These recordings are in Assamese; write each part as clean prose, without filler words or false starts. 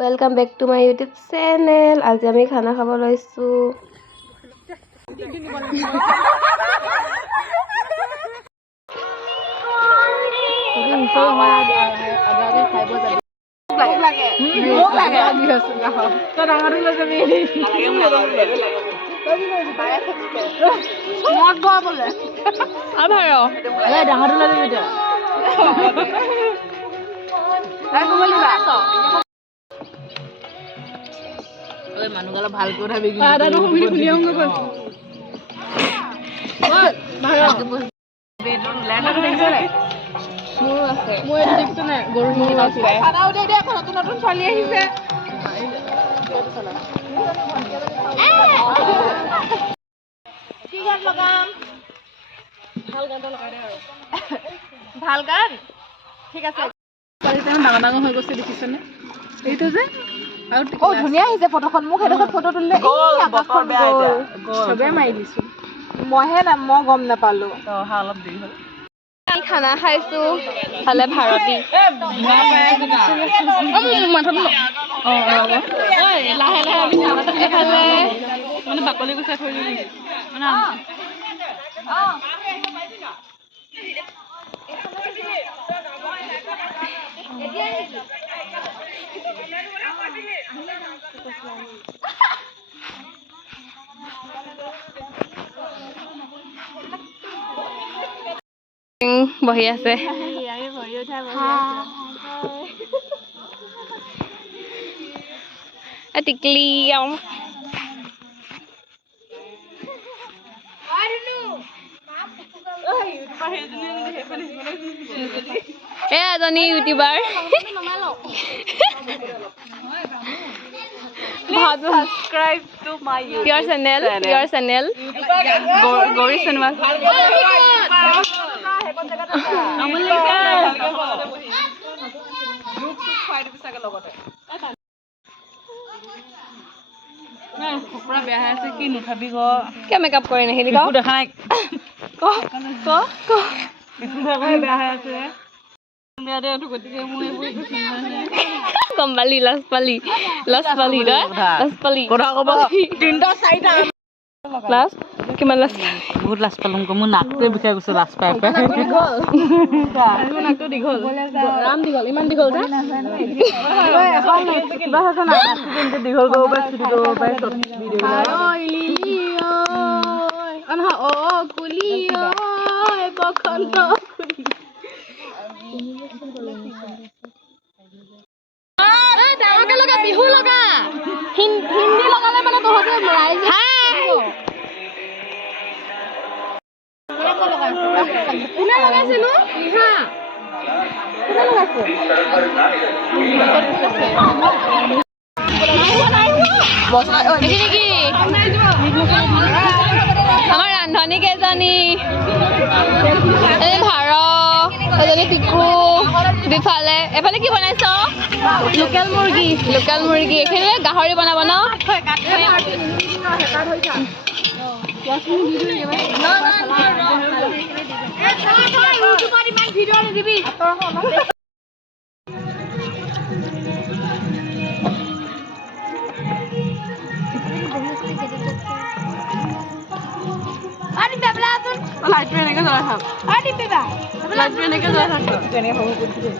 Welcome back to my YouTube channel. আজি আমি খানা খাব লৈছো। মানুহ ভাল কথা বিকি ভাল গান ঠিক আছে ডাঙৰ ডাঙৰ হৈ গৈছে দেখিছনে এইটো যে ধুনীয়া আহিছে ফটোখন মোক সেইটো ফটো তুলিলে চবে মাৰি দিছো মই গম নাপালো অলপ দেৰি হ'ল খানা খাইছো ফালে ভাৰতী লাহে লাহে এফালে মানে বাকলি গুচাই থৈ দিলি মানে বহি আছে টিকলি এজনী YouTuber subscribe to my your channel Gauri Sanwal পুৰা বেয়া হৈ আছে কি নুঠাবি গ কিয় মেকআপ কৰি নাহিলি ক দেখা নাই বেয়া হৈ আছে গম পালি লাজ পালি কথা কব তিনটা চাৰিটা লাজ কিমান লাজ বহুত লাজ পালো মোৰ নাকটোৱে বিষাই গৈছে লাজ পাই নাকটো দীঘল ৰাম দীঘল ইমান দীঘল যে কিবা হৈছে না দীঘল কৰিব পাৰে ছুটি কৰিব পাৰে চব ডাঙৰকে লগা বিহু লগা হিন্দী লগালে মানে তহঁতে কোনে লগাইছিলো নিহা কোনে লগাইছে নেকি আমাৰ ৰান্ধনী কেইজনী ভাৰ এজনী টিকু বিফালে এফালে কি বনাইছ লোকেল মুৰ্গী এইখিনি গাহৰি বনাব ন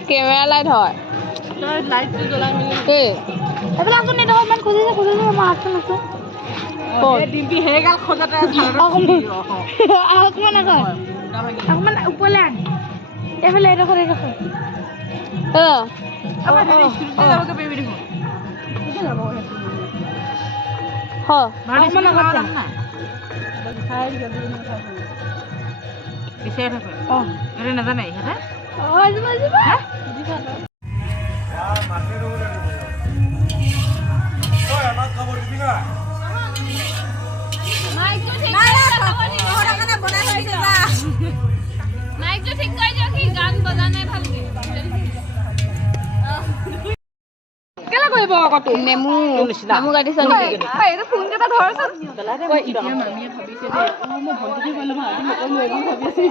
কেমেৰা লাইট হয় নাজানে মাইকটো ঠিক কৰি দিয়ক কি গান বজা নাই ভালকে কেলা কৰিব আকৌ নেমু গাড়ী চলি এইটো ফোন কেটা ধৰচোন এতিয়া মামীয়ে ভাবিছে দে মই ভণ্টিকে ক'লো ভাল নকলো এবাৰ ভাবিছে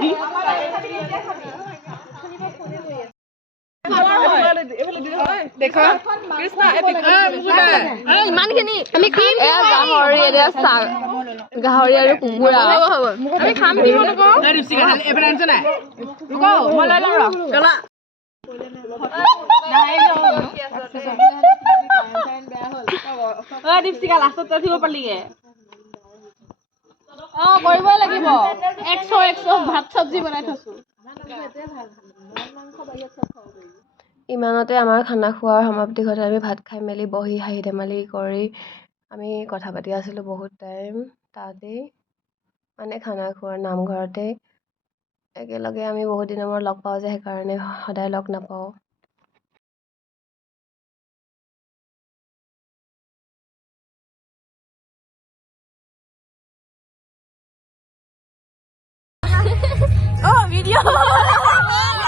ইমানখিনি আমি খাম গাহৰি এতিয়া চাহ গাহৰি আৰু কুকুৰা আমি খাম দীপশিকা লাষ্টত উঠিব পাৰিলিগে কৰিবই লাগিব 100 ভাত চব্জি বনাই থৈছো ইমানতে আমাৰ খানা খোৱাৰ সমাপ্তি ঘটে আমি ভাত খাই মেলি বহি হাঁহি ধেমালি কৰি আমি কথা পাতি আছিলোঁ বহুত টাইম তাতেই মানে খানা খোৱাৰ নামঘৰতে একেলগে আমি বহুত দিনৰ মূৰত লগ পাওঁ যে সেইকাৰণে সদায় লগ নাপাওঁ ভিডিঅ'